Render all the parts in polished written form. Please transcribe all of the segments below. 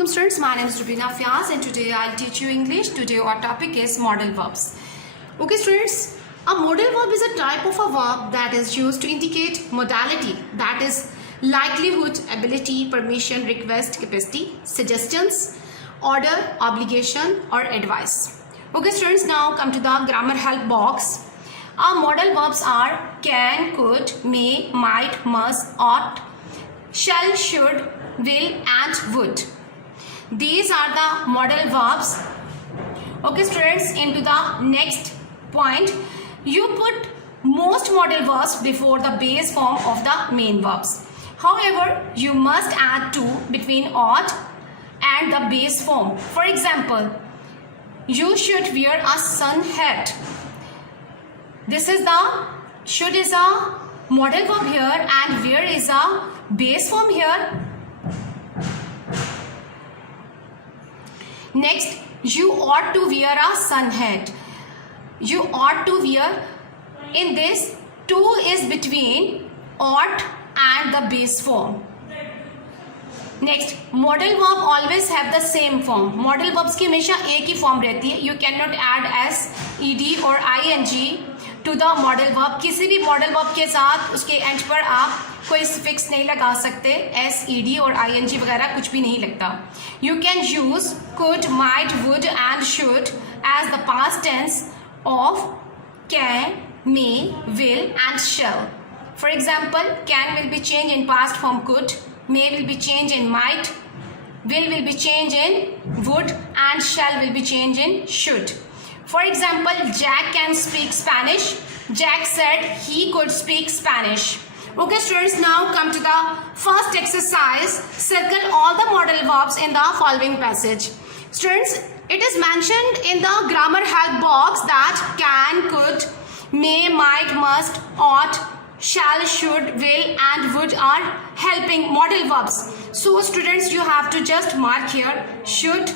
Assalamualaikum students, my name is Rubina Fiaz and today I'll teach you English. Today our topic is modal verbs. Okay students, a modal verb is a type of a verb that is used to indicate modality, that is likelihood, ability, permission, request, capacity, suggestions, order, obligation or advice. Okay students, now come to the grammar help box. Our modal verbs are can, could, may, might, must, ought, shall, should, will and would. These are the modal verbs. Okay students, into the next point, you put most modal verbs before the base form of the main verbs. However, you must add to between ought and the base form. For example, you should wear a sun hat. This is the should is a modal verb here and wear is a base form here. Next, you ought to wear a sun hat. You ought to wear. In this, to is between ought and the base form. Next, modal verb always have the same form. Modal verbs की हमेशा एक ही form रहती है. You cannot add s, ed और ing to the modal verb. किसी भी modal verb के साथ उसके end पर आप कोई suffix नहीं लगा सकते. s, ed और ing वगैरह कुछ भी नहीं लगता. You can use could, might, would and should as the past tense of can, may, will and shall. For example, can will be changed in past form could, may will be changed in might, will be changed in would and shall will be changed in should. For example, Jack can speak Spanish. Jack said he could speak Spanish. Okay students, now come to the first exercise. Circle all the modal verbs in the following passage. Students, it is mentioned in the grammar help box that can, could, may, might, must, ought, shall, should, will and would are helping modal verbs. So students, you have to just mark here should,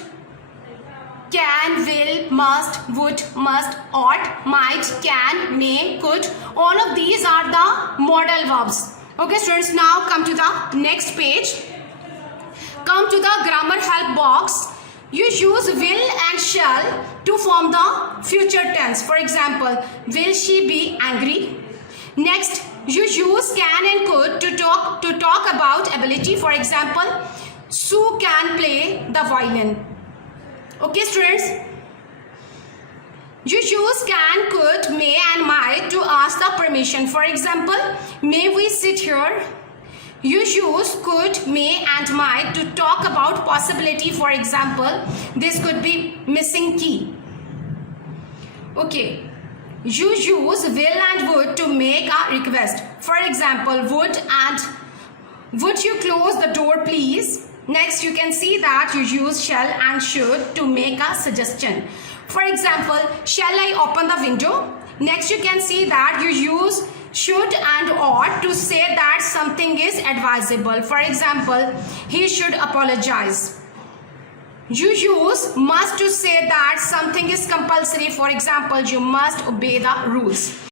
can, will, must, would, must, ought, might, can, may, could. All of these are the modal verbs. Okay students, now come to the next page. Come to the grammar help box. You use will and shall to form the future tense. For example, will she be angry? Next, you use can and could to talk about ability. For example, Sue can play the violin. Okay students, you use can, could, may and might to ask the permission. For example, may we sit here? You use could, may and might to talk about possibility. For example, this could be missing key. Okay, you use will and would to make a request. For example, would you close the door please? Next, you can see that you use shall and should to make a suggestion. For example, shall I open the window? Next, you can see that you use should and ought to say that something is advisable. For example, he should apologize. You use must to say that something is compulsory. For example, you must obey the rules.